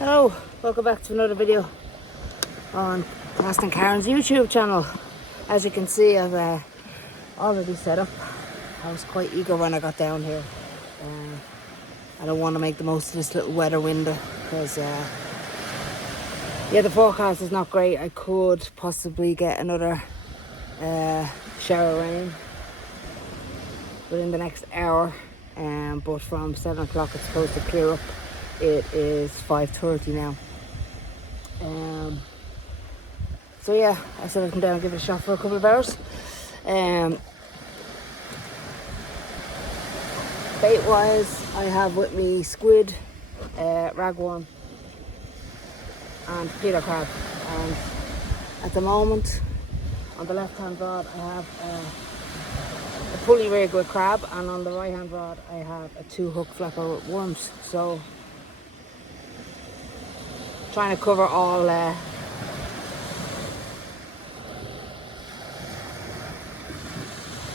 Hello, welcome back to another video on Casting Karen's YouTube channel. As you can see, I've already set up. I was quite eager when I got down here. I don't want to make the most of this little weather window because the forecast is not great. I could possibly get another shower rain within the next hour, but from 7 o'clock it's supposed to clear up. It is 5:30 now. So yeah, I said I'd come down and give it a shot for a couple of hours. Bait wise, I have with me squid, ragworm and peter crab, and at the moment on the left hand rod I have a pulley rig with crab, and on the right hand rod I have a 2-hook flapper with worms. So trying to cover all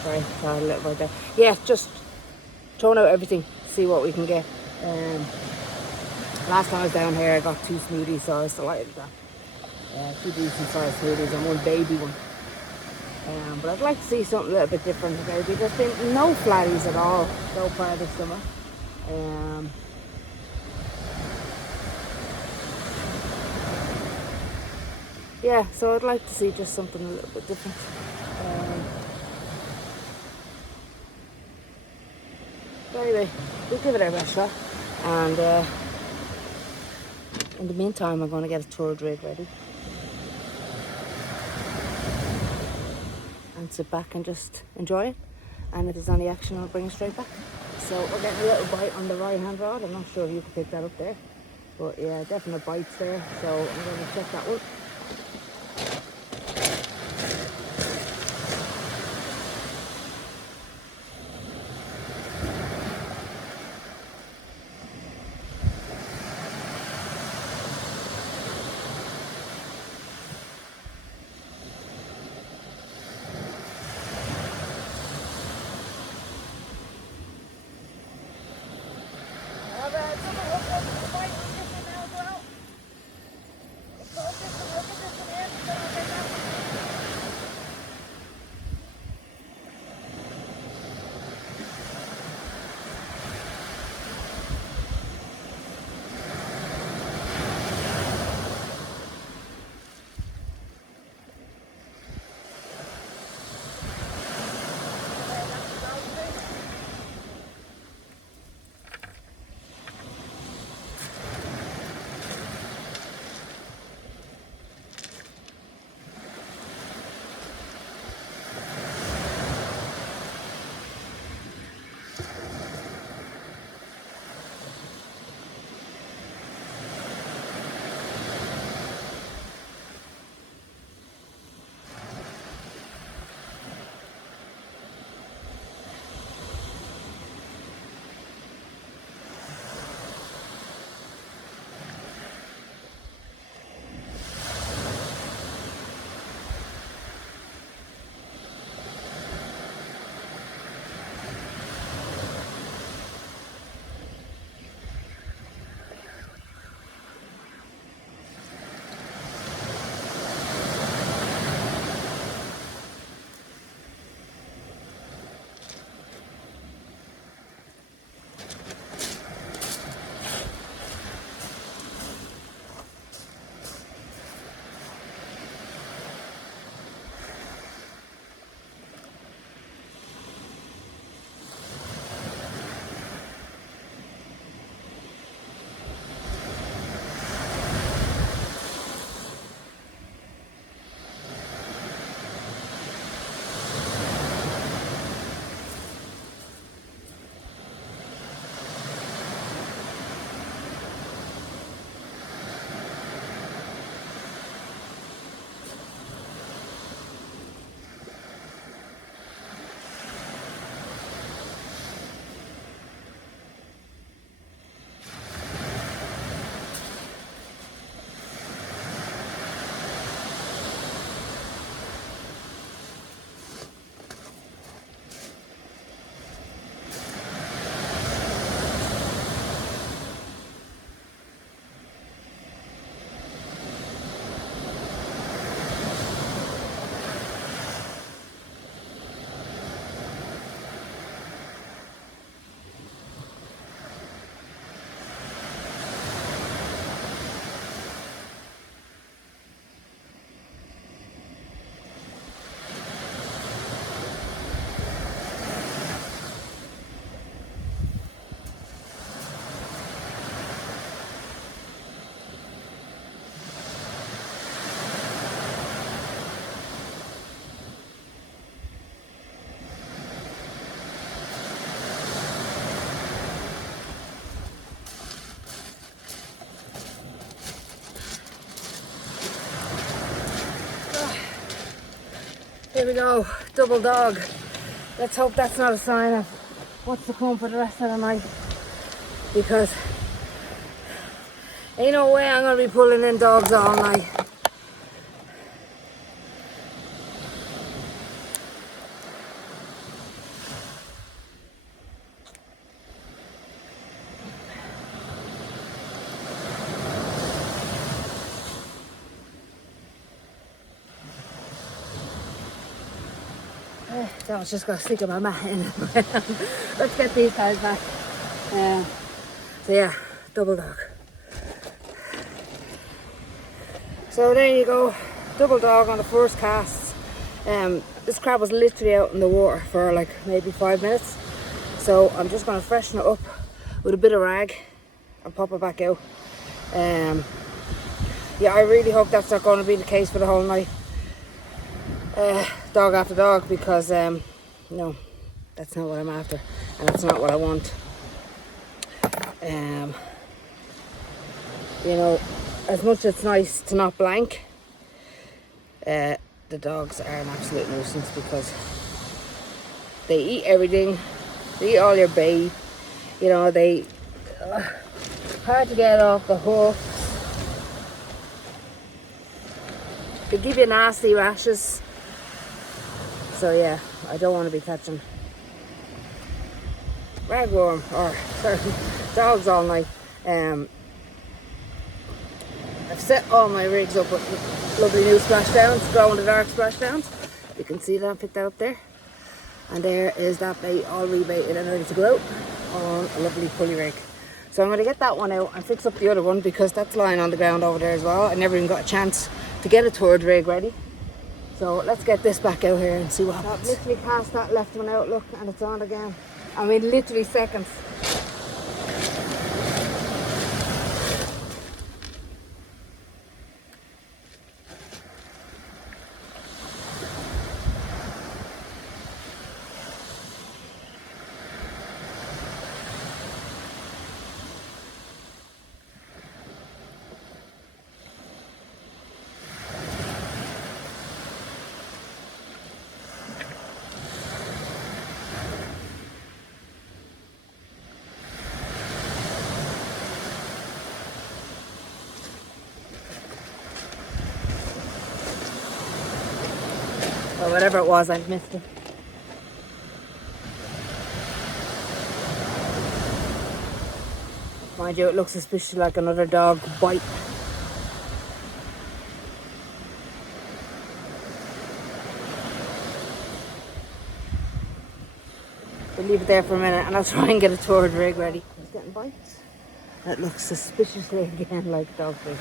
sorry, a little bit there. Yeah, just throwing out everything, see what we can get. Last time I was down here I got 2 smoothies, so I was delighted with that. 2 decent sized smoothies and 1 baby one. But I'd like to see something a little bit different maybe. There's been no flatties at all so far this summer. Yeah, so I'd like to see just something a little bit different. But anyway, we'll give it our best shot, and in the meantime I'm going to get a third rig ready and sit back and just enjoy it, and if there's any action I'll bring it straight back. So we're getting a little bite on the right hand rod. I'm not sure if you can pick that up there, but yeah, definite bites there, so I'm going to check that one. Here we go, double dog. Let's hope that's not a sign of what's to come for the rest of the night, because ain't no way I'm going to be pulling in dogs all night. That was just going to stick in my mat in. Let's get these guys back. So yeah, double dog. So there you go, double dog on the first cast. This crab was literally out in the water for like maybe 5 minutes. So I'm just going to freshen it up with a bit of rag and pop it back out. Yeah, I really hope that's not going to be the case for the whole night. Dog after dog, because no, that's not what I'm after, and that's not what I want. You know, as much as it's nice to not blank, the dogs are an absolute nuisance, because they eat everything. They eat all your bait. You know, they hard to get off the hook. They give you nasty rashes. So yeah, I don't want to be catching ragworm or sorry, dogs all night. I've set all my rigs up with lovely new splashdowns, glow in the dark splashdowns. You can see that, pick that up there. And there is that bait all rebaited and ready to go out on a lovely pulley rig. So I'm going to get that one out and fix up the other one, because that's lying on the ground over there as well. I never even got a chance to get a third rig ready. So let's get this back out here and see what happens. I've literally cast that left one out, look, and it's on again. I mean, literally seconds. Or whatever it was, I've missed it. Mind you, it looks suspiciously like another dog bite. We'll leave it there for a minute and I'll try and get a third rig ready. It's getting bites. That looks suspiciously again like dog food.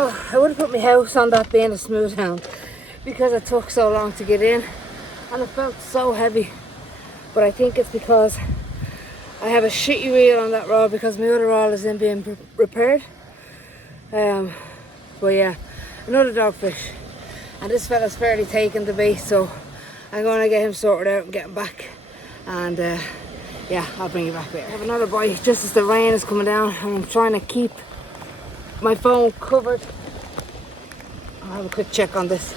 Now, I would have put my house on that being a smooth hound because it took so long to get in and it felt so heavy. But I think it's because I have a shitty reel on that rod because my other rod is in being repaired. But yeah, another dogfish. And this fella's fairly taken the bait, so I'm going to get him sorted out and get him back. And yeah, I'll bring you back later. I have another bite just as the rain is coming down and I'm trying to keep my phone covered. I'll have a quick check on this.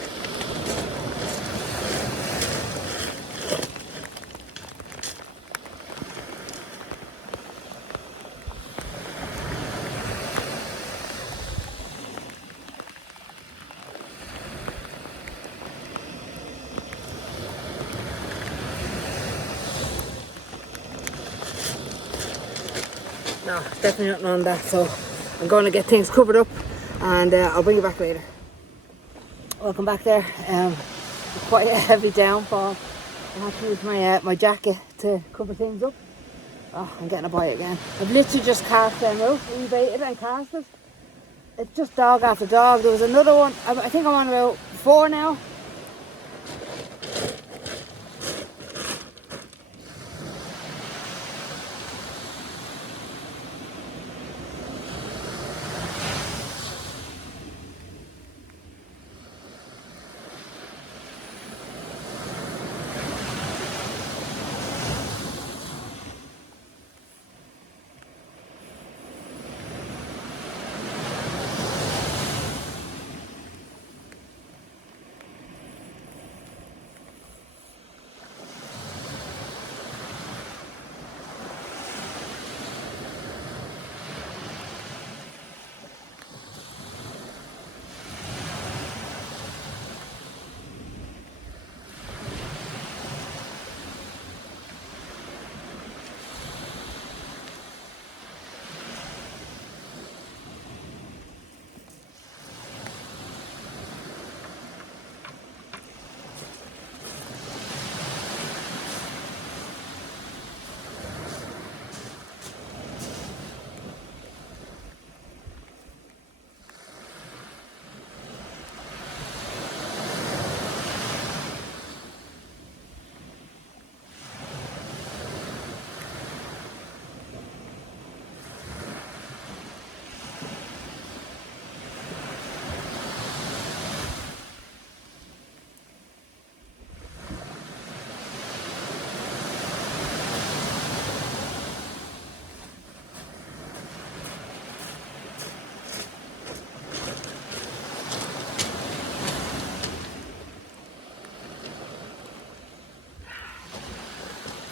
No, definitely nothing on that, so I'm going to get things covered up and I'll bring you back later. Welcome back there. Quite a heavy downfall. I have to use my jacket to cover things up. Oh, I'm getting a bite again. I've literally just cast them out, rebaited and cast it. It's just dog after dog. There was another one, I think I'm on about 4 now.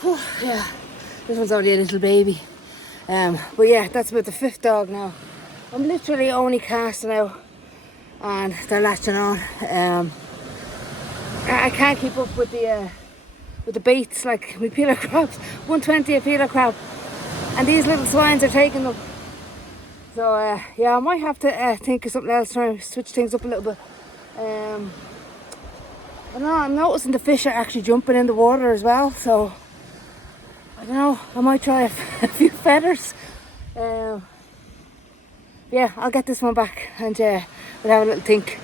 Whew, yeah, this one's only a little baby. But yeah, that's about the 5th dog now. I'm literally only casting out and they're latching on. I can't keep up with the baits, like with peeler crabs. 120 a peeler crab and these little swines are taking them. So yeah, I might have to think of something else, try and switch things up a little bit. I don't know, I'm noticing the fish are actually jumping in the water as well, so I don't know, I might try a few feathers. Yeah, I'll get this one back and we'll have a little think.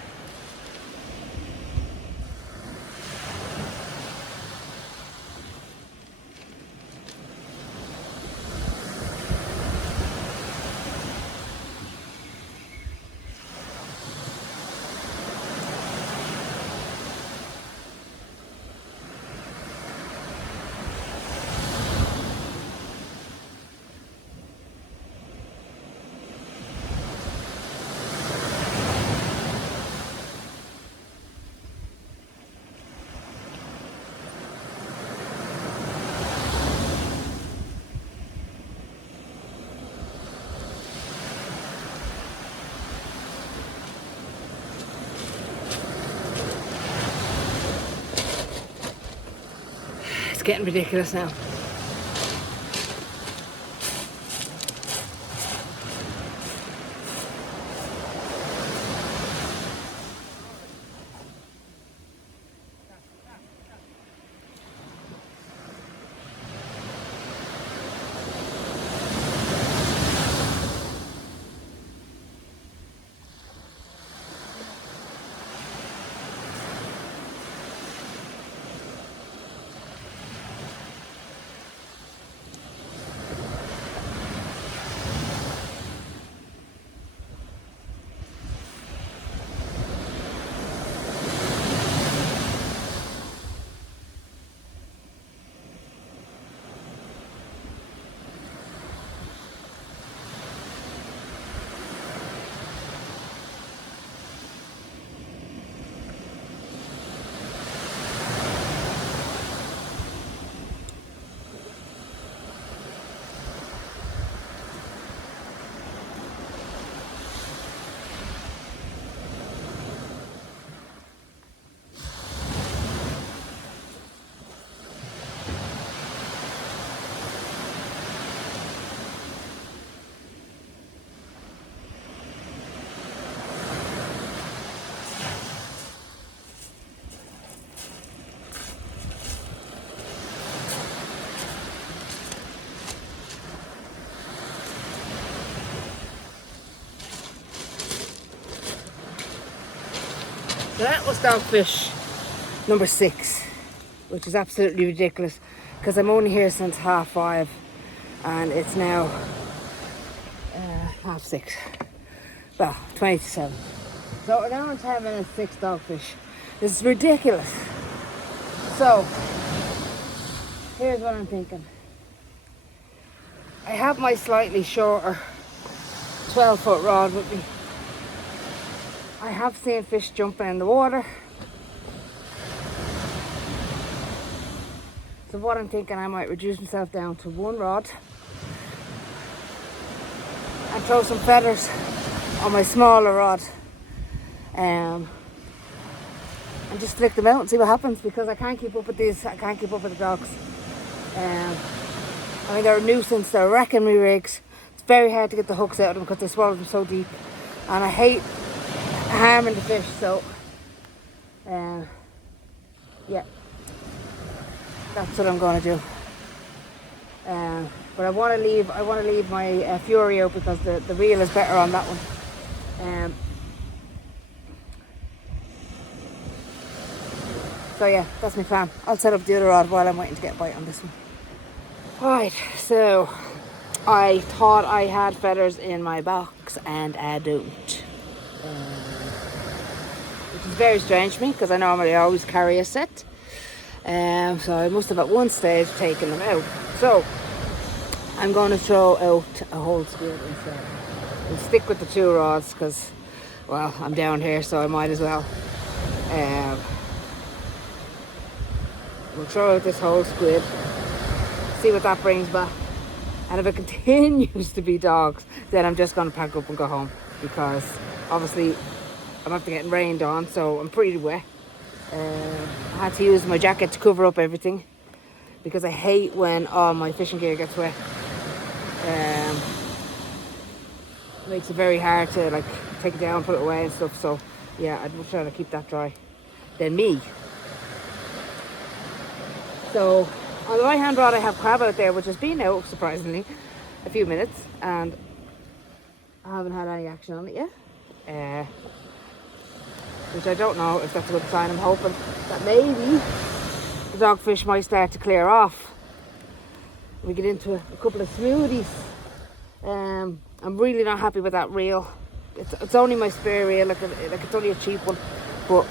It's getting ridiculous now. that was dogfish number 6, which is absolutely ridiculous because I'm only here since 5:30 and it's now 6:30. Well, 20 to 7. So an hour and 10 minutes, 6 dogfish. This is ridiculous. So, here's what I'm thinking. I have my slightly shorter 12-foot rod with me. I have seen fish jumping in the water. So what I'm thinking, I might reduce myself down to 1 rod and throw some feathers on my smaller rod. And just flick them out and see what happens, because I can't keep up with these. I can't keep up with the dogs. I mean, they're a nuisance. They're wrecking me rigs. It's very hard to get the hooks out of them because they swallow them so deep, and I hate harming the fish. So yeah, that's what I'm going to do. But I want to leave my Fury out because the reel is better on that one. So yeah, that's my plan. I'll set up the other rod while I'm waiting to get a bite on this one. Right, so I thought I had feathers in my box and I don't. Which is very strange to me because I normally always carry a set. So I must have at one stage taken them out. So I'm going to throw out a whole squid instead. I'll stick with the 2 rods because, well, I'm down here, so I might as well. We'll throw out this whole squid, see what that brings back. And if it continues to be dogs, then I'm just going to pack up and go home, because obviously I'm after getting rained on, so I'm pretty wet. I had to use my jacket to cover up everything because I hate when all my fishing gear gets wet. It makes it very hard to like take it down, put it away and stuff. So yeah, I'd much rather keep that dry than me. So on the right hand rod I have crab out there, which has been out surprisingly a few minutes, and I haven't had any action on it yet. Which I don't know if that's a good sign. I'm hoping that maybe the dogfish might start to clear off. We get into a couple of smoothies. I'm really not happy with that reel. It's only my spare reel, like it's only a cheap one, but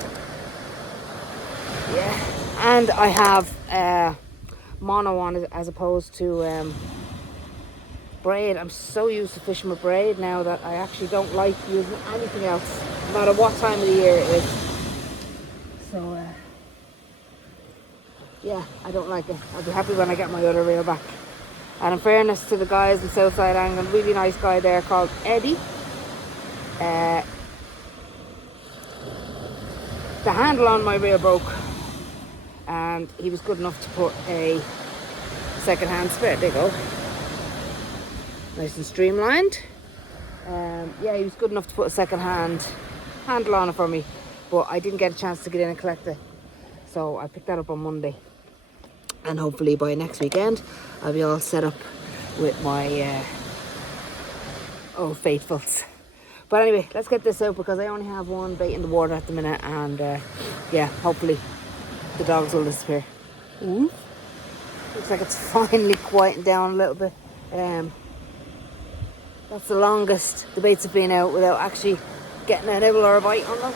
yeah. And I have mono on as opposed to braid. I'm so used to fishing with braid now that I actually don't like using anything else, no matter what time of the year it is. So yeah, I don't like it. I'll be happy when I get my other reel back. And in fairness to the guys in Southside Angling, really nice guy there called Eddie. The handle on my reel broke, and he was good enough to put a second-hand spare. There you go. Nice and streamlined. Yeah, he was good enough to put a second-hand handle on it for me, but I didn't get a chance to get in and collect it. So I picked that up on Monday. And hopefully by next weekend, I'll be all set up with my old faithfuls. But anyway, let's get this out because I only have one bait in the water at the minute, and yeah, hopefully the dogs will disappear. Ooh. Looks like it's finally quieting down a little bit. That's the longest the baits have been out without actually getting a nibble or a bite on them.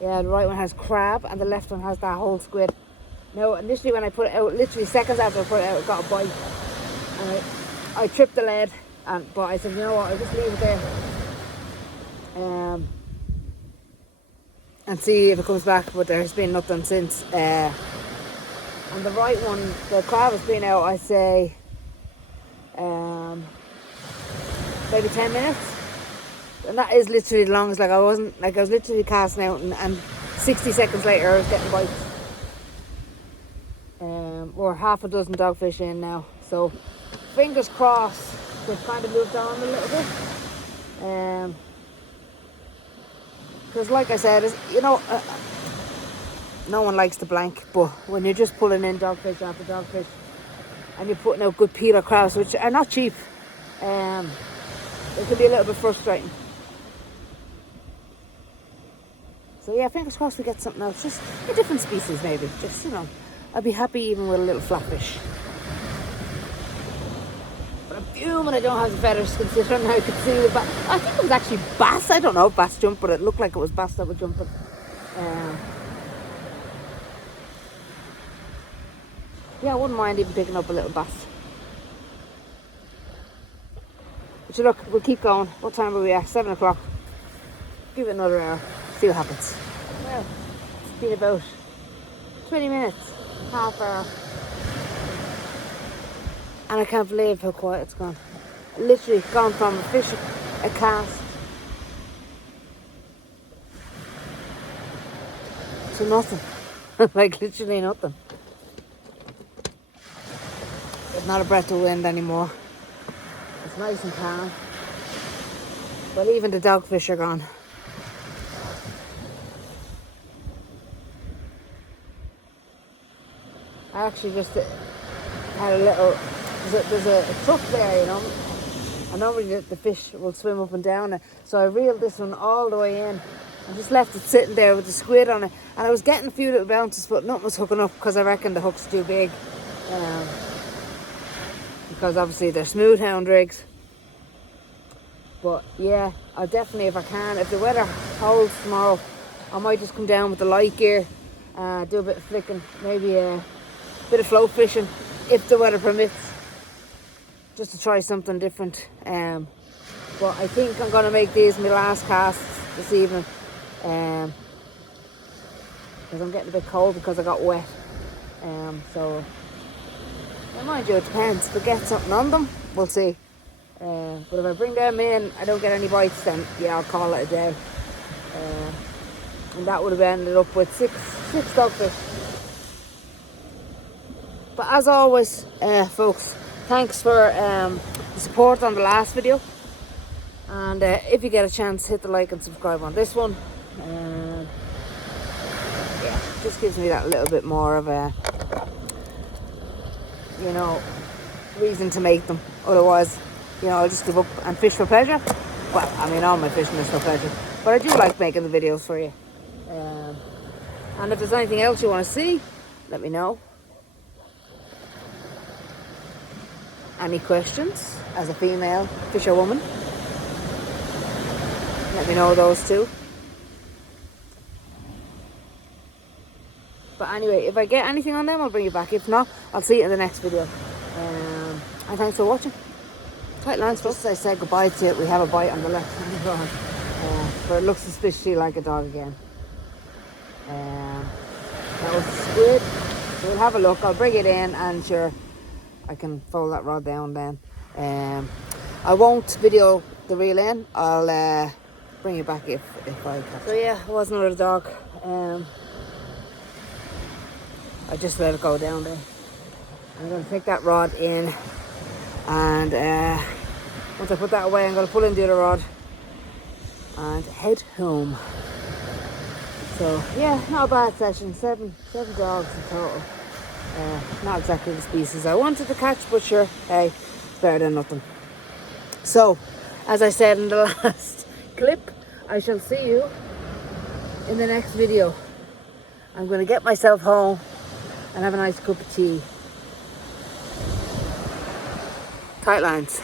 Yeah, the right one has crab and the left one has that whole squid. Now, initially when I put it out, literally seconds after I put it out, it got a bite. And I tripped the lead, but I said, you know what, I'll just leave it there. And see if it comes back, but there's been nothing since. And the right one, the crab has been out, I'd say, maybe 10 minutes. And that is literally the longest. Like I was literally casting out, and 60 seconds later I was getting bites. We're half a dozen dogfish in now, so fingers crossed they've kind of moved on a little bit. Because like I said, you know, no one likes to blank, but when you're just pulling in dogfish after dogfish and you're putting out good peeler crabs, which are not cheap, it can be a little bit frustrating. So yeah, fingers crossed we get something else, just a different species maybe. Just, you know, I'd be happy even with a little flatfish. But I'm fuming I don't have the feathers, considering I could see the bass. I think it was actually bass. I don't know if bass jumped, but it looked like it was bass that were jumping. Yeah, I wouldn't mind even picking up a little bass. But look, we'll keep going. What time are we at? 7 o'clock. Give it another hour. See what happens. Well, it's been about 20 minutes, half hour. And I can't believe how quiet it's gone. Literally gone from a fish, a cast, to nothing. Like literally nothing. There's not a breath of wind anymore. It's nice and calm. But even the dogfish are gone. I actually just had a little, there's a truck there, you know, and normally the fish will swim up and down it. So I reeled this one all the way in and just left it sitting there with the squid on it. And I was getting a few little bounces, but nothing was hooking up because I reckon the hook's too big. Because obviously they're smooth hound rigs. But yeah, I'll definitely, if I can, if the weather holds tomorrow, I might just come down with the light gear, do a bit of flicking, maybe a bit of float fishing, if the weather permits, just to try something different. But I think I'm going to make these my last casts this evening, because I'm getting a bit cold because I got wet. So, mind you, it depends. If I get something on them, we'll see. But if I bring them in, I don't get any bites, then yeah, I'll call it a day. And that would have ended up with six dogfish. But as always, folks, thanks for the support on the last video. And if you get a chance, hit the like and subscribe on this one. Yeah, just gives me that little bit more of a, you know, reason to make them. Otherwise, you know, I'll just give up and fish for pleasure. Well, I mean, all my fishing is for pleasure, but I do like making the videos for you. And if there's anything else you want to see, let me know. Any questions as a female fisherwoman, let me know those too. But anyway, if I get anything on them, I'll bring you back. If not, I'll see you in the next video. And thanks for watching. Tight lines, folks. I said goodbye to it. We have a bite on the left hand rod, but it looks suspiciously like a dog again. That was a squid. So we'll have a look. I'll bring it in, and sure, I can fold that rod down then. I won't video the reel in. I'll bring it back if I can. So yeah, it was another dog. I just let it go down there. I'm going to take that rod in, and once I put that away, I'm going to pull in the other rod and head home. So yeah, not a bad session. Seven dogs in total. Not exactly the species I wanted to catch, but sure, hey, better than nothing. So, as I said in the last clip, I shall see you in the next video. I'm going to get myself home and have a nice cup of tea. Tight lines.